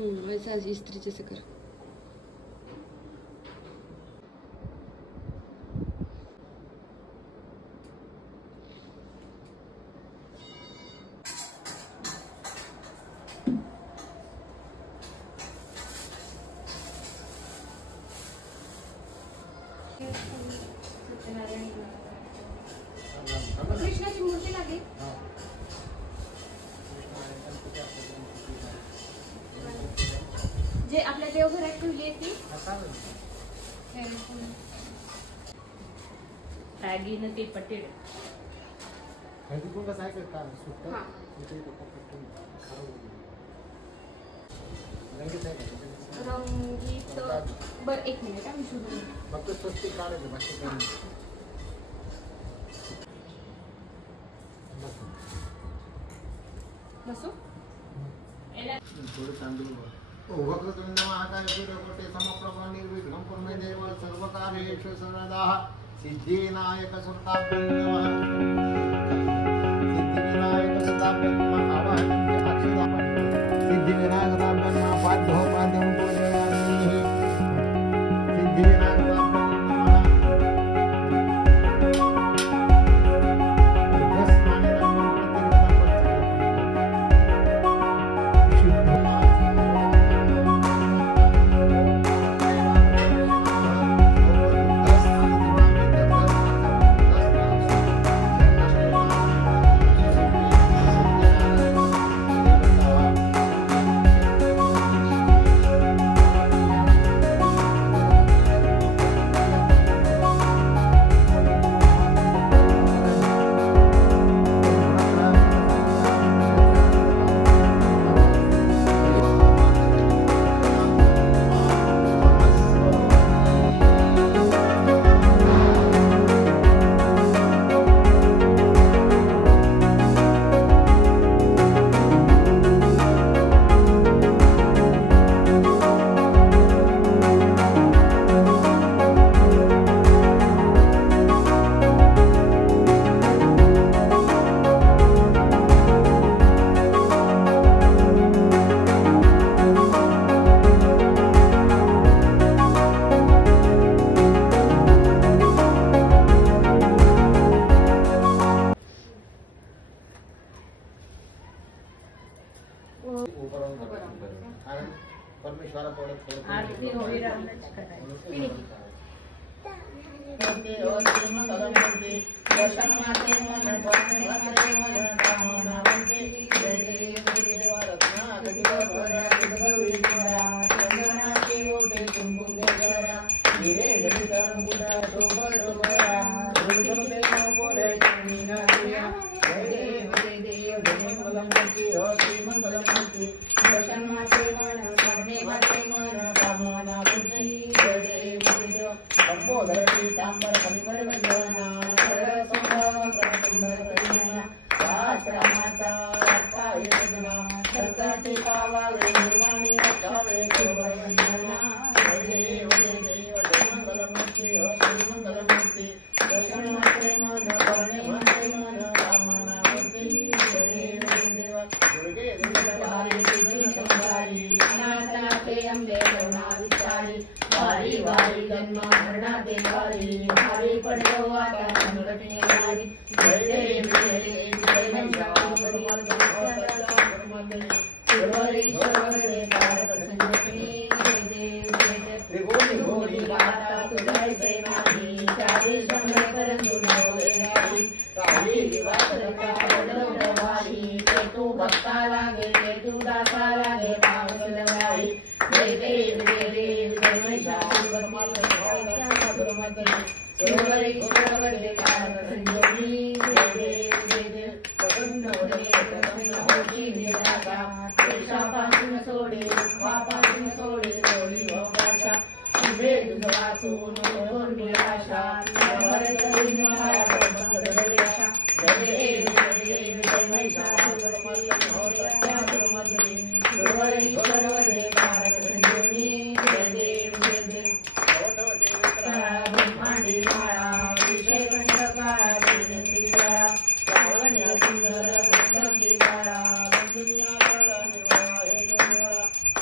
वैसा इस्त्री जैसे कर। कृष्णाची मूर्ती लागेल जे आपल्या देवघरात ठेवली आहे ती बॅगीनं ते पटेल रंगीत बर एक मिनिट मी शोधून फक्त स्वस्तिक काढायचं बाकी काही नाही. बसू थोडं तांदूळ वक्रतुंड महाकाय सूर्यकोटि समप्रभ निर्विघ्नं कुरु मे देव सर्वकार्येषु सर्वदा सिद्धिविनायक सुताभ्यं नमः सिद्धिविनायक सुताभ्यं नमः आवाहनं अक्षदापति सिद्धिविनायक सुताभ्यं नमः पाद्यो पाद्यं पूजयामि सिद्धिविनायक सुताभ्यं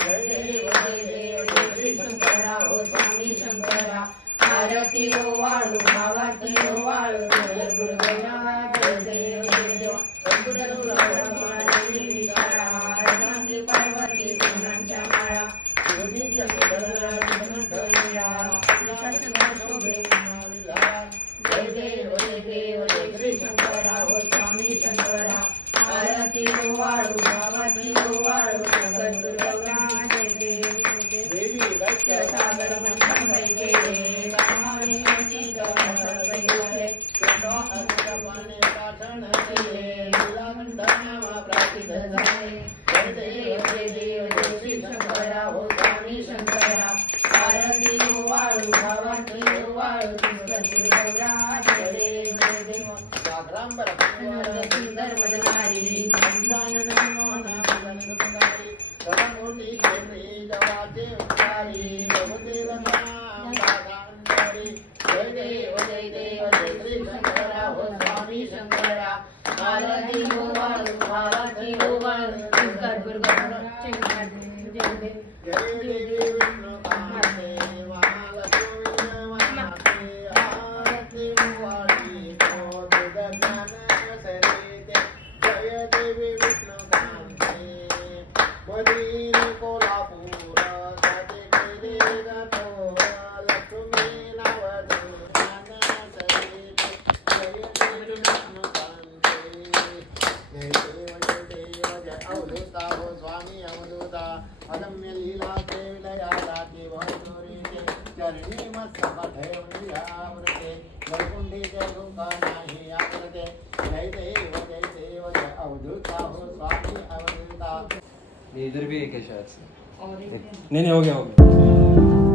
जय देव जय देव जय श्री शंकरा हो स्वामी शंकरा आरती हो वाळू भावाती हो वाळू जय गुरुदेवा जय देव जय देव रंगी पार्वती सोनांच्या माळा योगीच्या जय देव जय देव जय श्री शंकरा हो स्वामी शंकरा आरती हो वाळू भावाती हो वाळू जय गुरुदेवा जय देव जय देवी दक्ष सागर मंथन वै गेले रामाने वैगले तो अर्पणे पाठण केले लीलामंडनामा प्राप्त झाले जय देव जय देव जय श्री शंकरा हो स्वामी शंकरा आरती हो वाळू भावाती हो वाळू जय गुरुदेवा जय देव जय देव साग्रांबर सुंदर मदनारी संजानन मोहन मदन सुंदरी सर्वमूर्ती केंद्री जवाचे उच्चारी बहुदेव नाम दादांतरी जय देव जय देव जय श्री शंकरा हो स्वामी शंकरा आरती हो वाळू भावाती हो वाळू शंकर गुरुदेवा जय देव जय देवी विष्णु कांते महालक्ष्मी माते आरती हो वाळी हो जगज्ञान सरिते जय देवी विष्णु कांते वदीन कोल्हापूर सते केले गतोर लक्ष्मी नवदुर्गान सरिते जय देवी विष्णु कांते जय देव जय अवधूता हो स्वामी अवधूता अदम्य लीला से विलया राती भवतुरीते चरणी मत्सकठे उन्यावृते वैकुंठी जय गुका नाही आवृते जय देव जय अवधूता हो स्वामी अवधूता। इधर भी एक है शायद से। नहीं नहीं हो गया